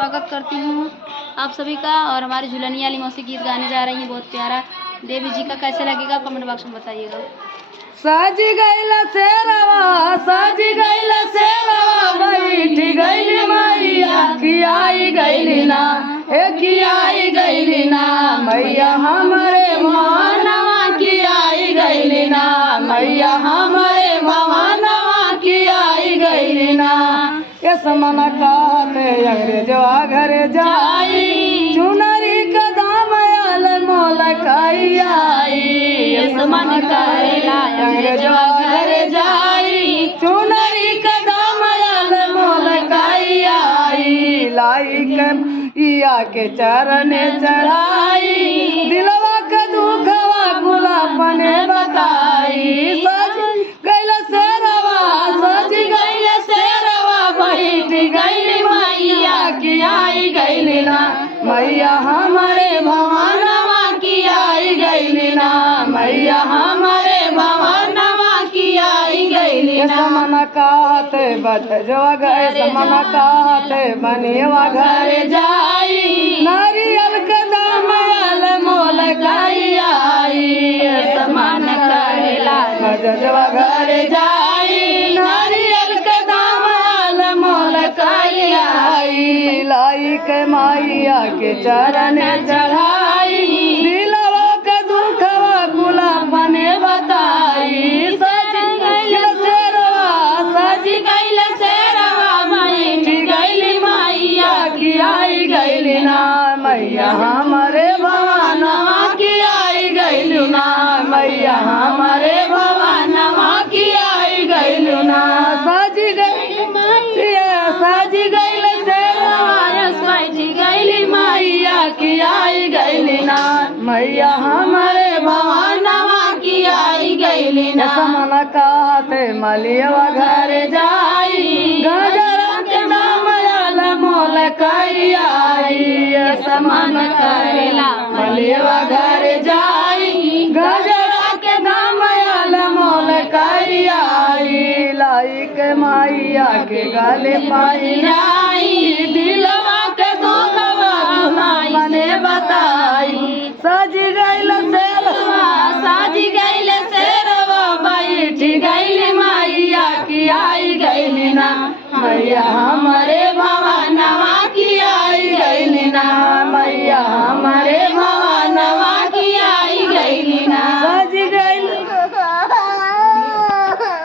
स्वागत करती हूँ आप सभी का। और हमारी झुलनिया वाली मौसी गीत गाने जा रही हैं, बहुत प्यारा। देवी जी का कैसे लगेगा कमेंट बॉक्स में बताइएगा। साजी गैला सेरवा, साजी गैला सेरवा, बैठी गैली मैया खियाई गैली ना, खियाई गैली ना मैया हमरे भवनवा खियाई गैली ना, मैया हमरे भवनवा खियाई गैली ना। ये समन कहते अंग्रेजवा घर जाई, चुनरी का दाम आल मोल खाई। ये समन करेला अंग्रेजवा घर जाई, चुनरी का दाम आल मोल खाई। लाई के के चरण चढ़ाई, दिलवा के दुखवा गुलापने बताई। सज गैल सेरवा, सज गैल सेरवा, बैठ गैली मैया की आई गैली ना, मैया हमारे भवनवा की आई गैली ना, मैया हमारे भवनवा की आई गैली ना। समन कहते बजवा घर, समन कहते बनिया घर जाई, नारियल के दाम आल मोल खाई आई। समन करेला बजवा घर जाई, नारियल के दाम आल मोल खाई आई। लाई के मैया के चरण चढ़ाई, दिलवा के दुखवा गुलापने बताई। सज गैल सेरवा, सज गैल सेरवा, बैठ गैली मैया की आई गैली ना, मैया हमारे भवनवा की आई गैली ना, मैया हमारे भवनवा की आई गैली ना। सज गैली मैया, सज गैल सेरवा, बैठ गैली मैया की आई गैली ना, मैया हमारे भवनवा की आई गैली ना। समन कहते मलियवा घर जाई, गजरा के दाम आल मोल खाई आई। समन करेला मलियवा घर जाई, गजरा के दाम आल मोल खाई आई। लाई के मैया के गले पहिराई, दिलवा के दुखवा गुलापने बताई। सज गैल सेरवा, सज गैल सेरवा, बैठ गैली मैया की आई गैली ना, मैया हमारे